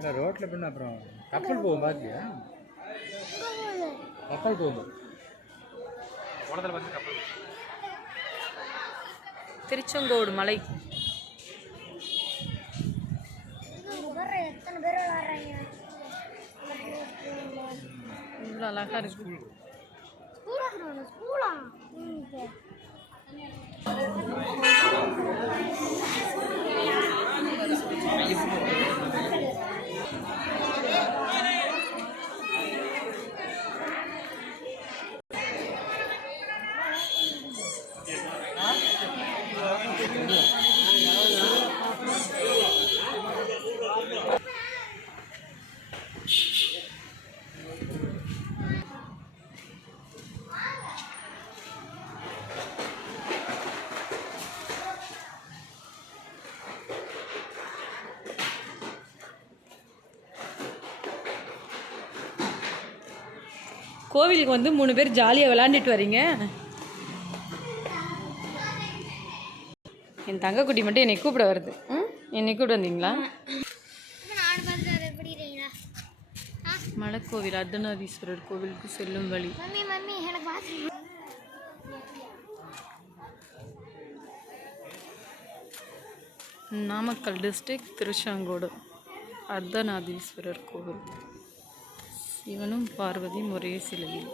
இல்லை ரோட்டில் பண்ண அப்புறம் கப்பல் போகும் பார்த்தியா? கப்பல் போகும் குளத்தில் பார்த்து கப்பல். திருச்செங்கோடு மலை இவ்வளோ அழகாக இருக்கு. கோவிலுக்கு வந்து 3 பேர் ஜாலியாக விளாண்டுட்டு வரீங்க. என் தங்கக்குட்டி மட்டும் என்னை கூப்பிட வருது. என்னை கூப்பிட வந்தீங்களா? மலைக்கோவில் அர்த்தநாதீஸ்வரர் கோவிலுக்கு செல்லும் வழி. நாமக்கல் டிஸ்ட்ரிக்ட் திருச்செங்கோடு அர்த்தநாதீஸ்வரர் கோவில். சிவனும் பார்வதியும் ஒரே சிலையில்.